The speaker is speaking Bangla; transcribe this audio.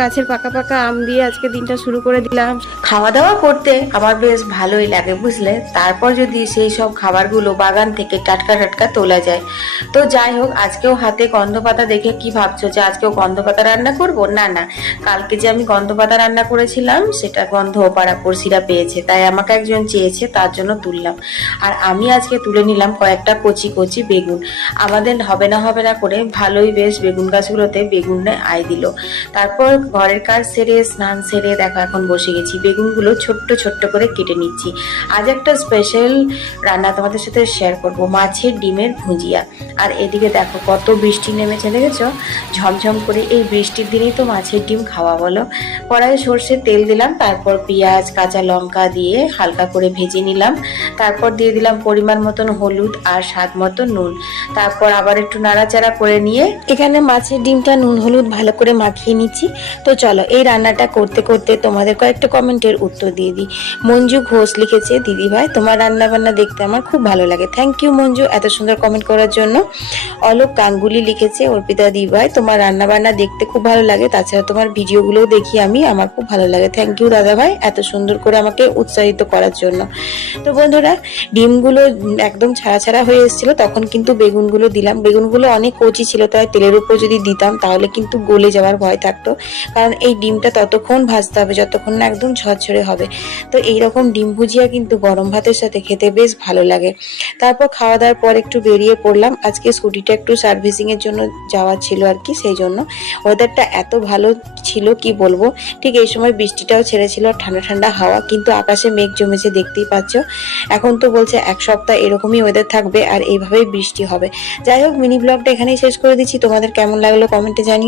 গাছের পাকা পাকা আম দিয়ে আজকে দিনটা শুরু করে দিলাম। খাওয়া দাওয়া করতে আমার বেশ ভালোই লাগে বুঝলে, তারপর যদি সেই সব খাবারগুলো বাগান থেকে টাটকা টাটকা তোলা যায়। তো যাই হোক, আজকেও হাতে গন্ধ পাতা দেখে কি ভাবছো যে আজকেও গন্ধ পাতা রান্না করব? না না, কালকে যে আমি গন্ধ পাতা রান্না করেছিলাম সেটা গন্ধ পাড়া পড়শিরা পেয়েছে, তাই আমাকে একজন চেয়েছে, তার জন্য তুললাম। আর আমি আজকে তুলে নিলাম কয়েকটা কচি কচি বেগুন। আমাদের হবে না করে ভালোই বেশ বেগুন গাছগুলোতে বেগুনে আয় দিল। তারপর ঘরের কাজ সেরে স্নান সেরে দেখো এখন বসে গেছি, বেগুনগুলো ছোট্ট ছোট্ট করে কেটে নিচ্ছি। আজ একটা স্পেশাল রান্না তোমাদের সাথে শেয়ার করব, মাছের ডিমের ভুজিয়া। আর এদিকে দেখো কত বৃষ্টি নেমেছে, দেখেছো ঝমঝম করে। এই বৃষ্টির দিনেই তো মাছের ডিম খাওয়া বলো। কড়াইয়ে সর্ষের তেল দিলাম, তারপর পেঁয়াজ কাঁচা লঙ্কা দিয়ে হালকা করে ভেজে নিলাম। তারপর দিয়ে দিলাম পরিমাণ মতন হলুদ আর স্বাদ মতো নুন। তারপর আবার একটু নাড়াচাড়া করে নিয়ে এখানে মাছের ডিমটা নুন হলুদ ভালো করে মাখিয়ে নিচ্ছি। তো চলো এই রান্নাটা করতে করতে তোমাদের কয়েকটা কমেন্টের উত্তর দিয়ে দিই। মঞ্জু ঘোষ লিখেছে, দিদি ভাই তোমার রান্না বান্না দেখতে আমার খুব ভালো লাগে। থ্যাংক ইউ মঞ্জু এত সুন্দর কমেন্ট করার জন্য। অলোক গাঙ্গুলি লিখেছে, অর্পিতা দি ভাই তোমার রান্না বান্না দেখতে খুব ভালো লাগে, তাছাড়া তোমার ভিডিওগুলোও দেখি আমি, আমার খুব ভালো লাগে। থ্যাংক ইউ দাদা ভাই এত সুন্দর করে আমাকে উৎসাহিত করার জন্য। তো বন্ধুরা, ডিমগুলো একদম ছাড়া ছাড়া হয়ে এসেছিল, তখন কিন্তু বেগুনগুলো দিলাম। বেগুনগুলো অনেক কচি ছিল, তাই তেলের উপর যদি দিতাম তাহলে কিন্তু গলে যাওয়ার ভয় থাকতো, কারণ এই ডিমটা ততক্ষণ ভাজতে হবে যতক্ষণ না একদম ঝরঝরে হবে। তো এইরকম ডিম ভুজিয়া কিন্তু গরম ভাতের সাথে খেতে বেশ ভালো লাগে। তারপর খাওয়া দাওয়ার পর একটু বেরিয়ে পড়লাম, আজকে স্কুটিটা একটু সার্ভিসিং এর জন্য যাওয়া ছিল আর কি, সেই জন্য। ওয়েদারটা এত ভালো ছিল কি বলবো, ঠিক এই সময় বৃষ্টিটাও ছেড়েছিল, ঠান্ডা ঠান্ডা হাওয়া, কিন্তু আকাশে মেঘ জমেছে দেখতেই পাচ্ছ। এখন তো বলছে এক সপ্তাহ এরকমই ওয়েদার থাকবে আর এইভাবেই বৃষ্টি হবে। যাই হোক, মিনি ব্লগটা এখানেই শেষ করে দিচ্ছি। তোমাদের কেমন লাগলো কমেন্টে জানিও।